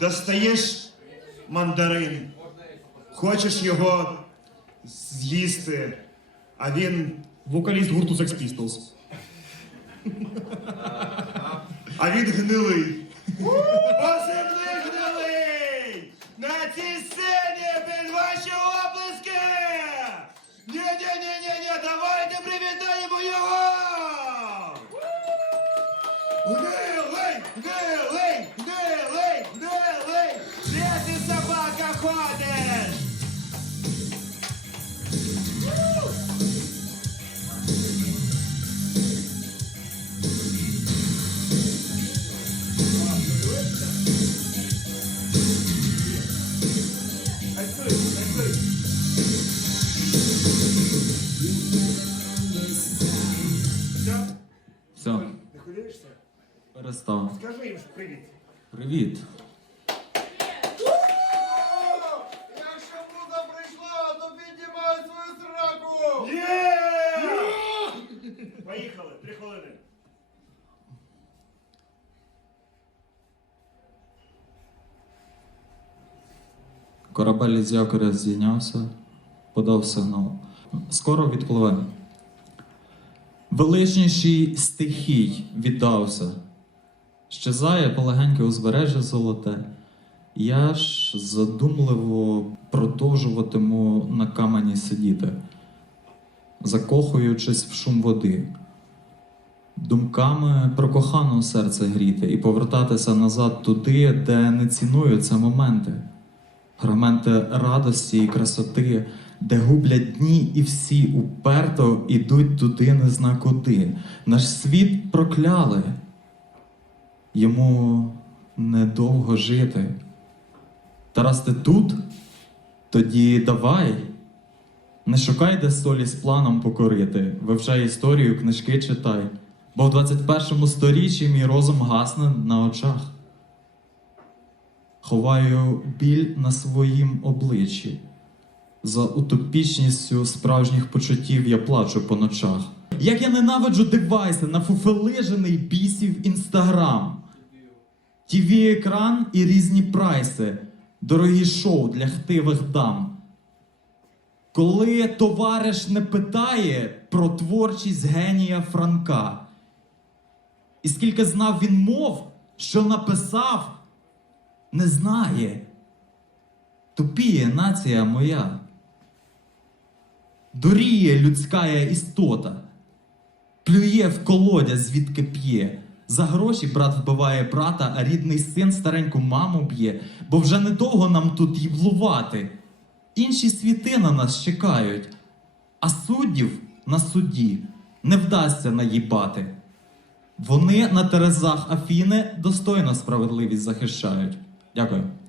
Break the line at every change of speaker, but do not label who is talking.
достаєш мандарин, хочеш його з'їсти, а він,
Вокаліст гурту Sex Pistols.
а він гнилий. Позивний гнилий! На цій сцені під ваші оплески! Ні-ні-ні-ні-ні, давайте привітаємо його! Гнилий! Гнилий!
Все,
Не хвилюєшся?
перестав.
Скажи їм привіт.
Привіт.
Якщо муза прийшла, то піднімай свою сраку!
Є! Поїхали, три хвилини.
Корабель із якоря здійнявся, подав сигнал. Скоро відпливе. Величніший стихій віддався. Щезає полегеньке узбережжя золоте. Я ж задумливо продовжуватиму на камені сидіти, закохуючись в шум води, думками про кохану серце гріти і повертатися назад туди, де не цінуються моменти. Фрагменти радості і красоти, де гублять дні, і всі уперто ідуть туди не зна куди. Наш світ прокляли. Йому недовго жити. Тарас, ти тут? Тоді давай. Не шукай, де солі з планом покорити. Вивчай історію, книжки читай. Бо в 21 сторіччі мій розум гасне на очах. Ховаю біль на своїм обличчі. За утопічністю справжніх почуттів я плачу по ночах. Як я ненавиджу девайси на фуфелижений бісів інстаграм. тіві екран і різні прайси, дорогі шоу для хтивих дам. Коли товариш не питає про творчість генія Франка, і скільки знав він мов, що написав, не знає. Тупіє нація моя. Дуріє людська істота, плює в колодязь, звідки п'є. За гроші брат вбиває брата, а рідний син стареньку маму б'є, бо вже недовго нам тут їблувати. Інші світи на нас чекають, а суддів на суді не вдасться наїбати. Вони на терезах Афіни достойно справедливість захищають. やくん